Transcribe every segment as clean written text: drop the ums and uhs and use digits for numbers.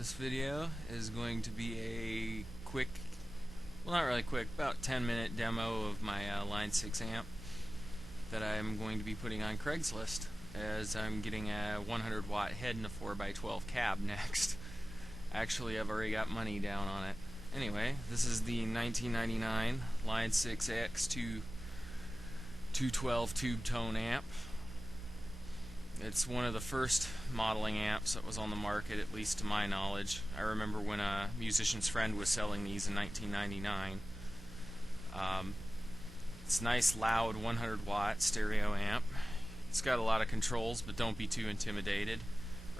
This video is going to be a quick, well not really quick, about 10-minute demo of my Line6 amp that I'm going to be putting on Craigslist, as I'm getting a 100 watt head and a 4x12 cab next. Actually, I've already got money down on it. Anyway, this is the 1999 Line6 AX2 212 tube tone amp. It's one of the first modeling amps that was on the market, at least to my knowledge. I remember when a musician's friend was selling these in 1999. It's a nice, loud 100 watt stereo amp. It's got a lot of controls, but don't be too intimidated.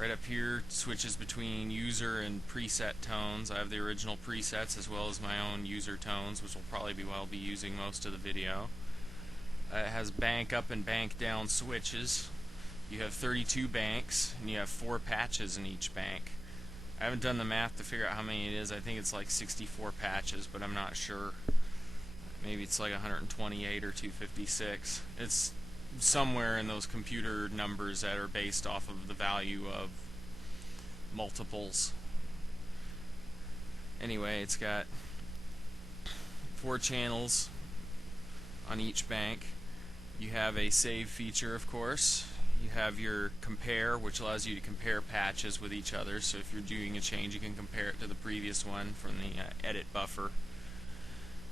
Right up here, switches between user and preset tones. I have the original presets as well as my own user tones, which will probably be what I'll be using most of the video. It has bank up and bank down switches. You have 32 banks, and you have 4 patches in each bank. I haven't done the math to figure out how many it is. I think it's like 64 patches, but I'm not sure. Maybe it's like 128 or 256. It's somewhere in those computer numbers that are based off of the value of multiples. Anyway, it's got 4 channels on each bank. You have a save feature, of course. You have your compare, which allows you to compare patches with each other. So if you're doing a change, you can compare it to the previous one from the edit buffer.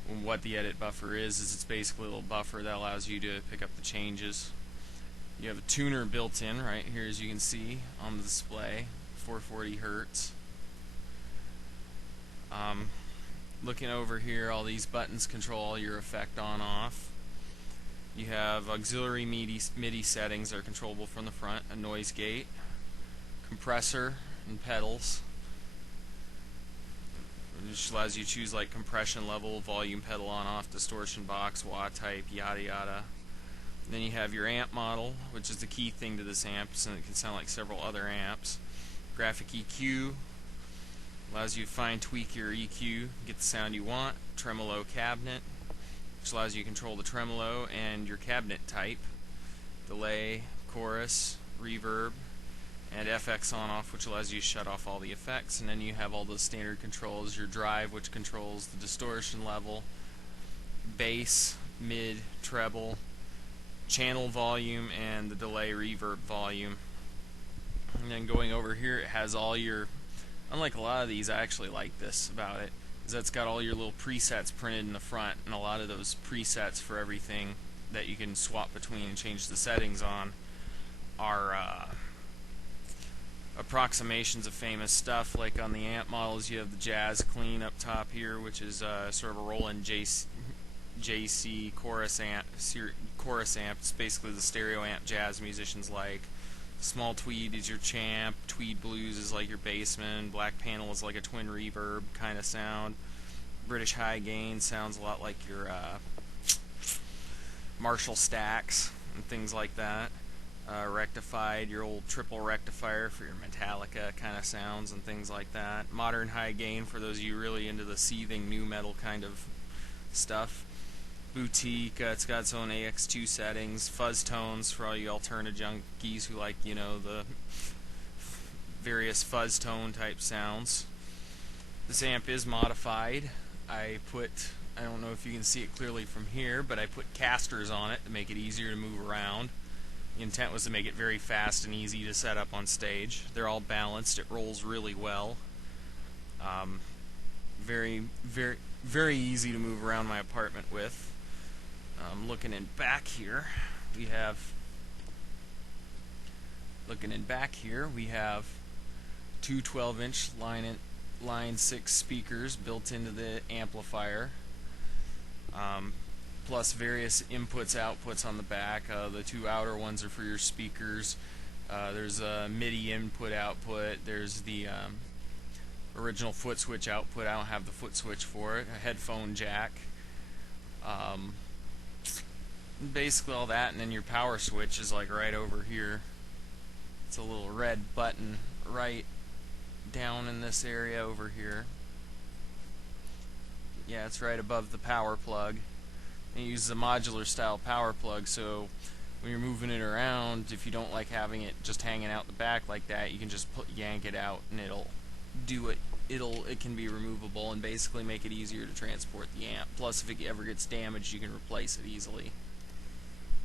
And what the edit buffer is it's basically a little buffer that allows you to pick up the changes. You have a tuner built in right here, as you can see on the display, 440 Hertz. Looking over here, all these buttons control all your effect on/off. You have auxiliary Midi settings that are controllable from the front, a noise gate, compressor, and pedals, which allows you to choose like compression level, volume pedal on/off, distortion box, wah type, yada yada. And then you have your amp model, which is the key thing to this amp, so it can sound like several other amps. Graphic EQ allows you to fine tweak your EQ, get the sound you want. Tremelo cabinet, which allows you to control the tremolo and your cabinet type. Delay, chorus, reverb, and FX on/off, which allows you to shut off all the effects. And then you have all the standard controls, your drive, which controls the distortion level, bass, mid, treble, channel volume, and the delay reverb volume. And then going over here, it has all your, unlike a lot of these, I actually like this about it, is that it's got all your little presets printed in the front, and a lot of those presets for everything that you can swap between and change the settings on are approximations of famous stuff. Like on the amp models, you have the Jazz Clean up top here, which is sort of a Roland JC chorus amp. It's basically the stereo amp jazz musicians like. Small Tweed is your champ, Tweed Blues is like your bassman, Black Panel is like a twin reverb kind of sound, British High Gain sounds a lot like your Marshall Stacks and things like that. Rectified, your old triple rectifier for your Metallica kind of sounds and things like that. Modern High Gain for those of you really into the seething new metal kind of stuff. Boutique, it's got its own AX2 settings. Fuzz tones for all you alternative junkies who like, you know, the various fuzz tone type sounds. This amp is modified. I don't know if you can see it clearly from here, but I put casters on it to make it easier to move around. The intent was to make it very fast and easy to set up on stage. They're all balanced. It rolls really well. Very easy to move around my apartment with. Looking in back here, we have two 12-inch Line6 speakers built into the amplifier, plus various inputs, outputs on the back. The 2 outer ones are for your speakers. There's a Midi input/output. There's the original foot switch output. I don't have the foot switch for it. A headphone jack. Basically all that, and then your power switch is like right over here. It's a little red button right down in this area over here. Yeah, it's right above the power plug. And it uses a modular style power plug, so when you're moving it around, if you don't like having it just hanging out the back like that, you can just yank it out and it'll do it, it can be removable and basically make it easier to transport the amp. Plus, if it ever gets damaged, you can replace it easily.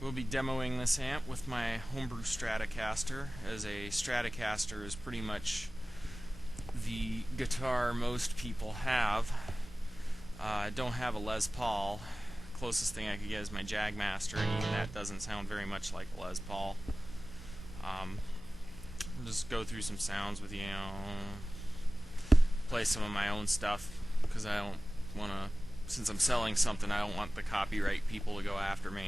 We'll be demoing this amp with my homebrew Stratocaster, as a Stratocaster is pretty much the guitar most people have. I don't have a Les Paul. Closest thing I could get is my Jagmaster, and even that doesn't sound very much like a Les Paul. I'll just go through some sounds with you, play some of my own stuff, because I don't want to, since I'm selling something, I don't want the copyright people to go after me.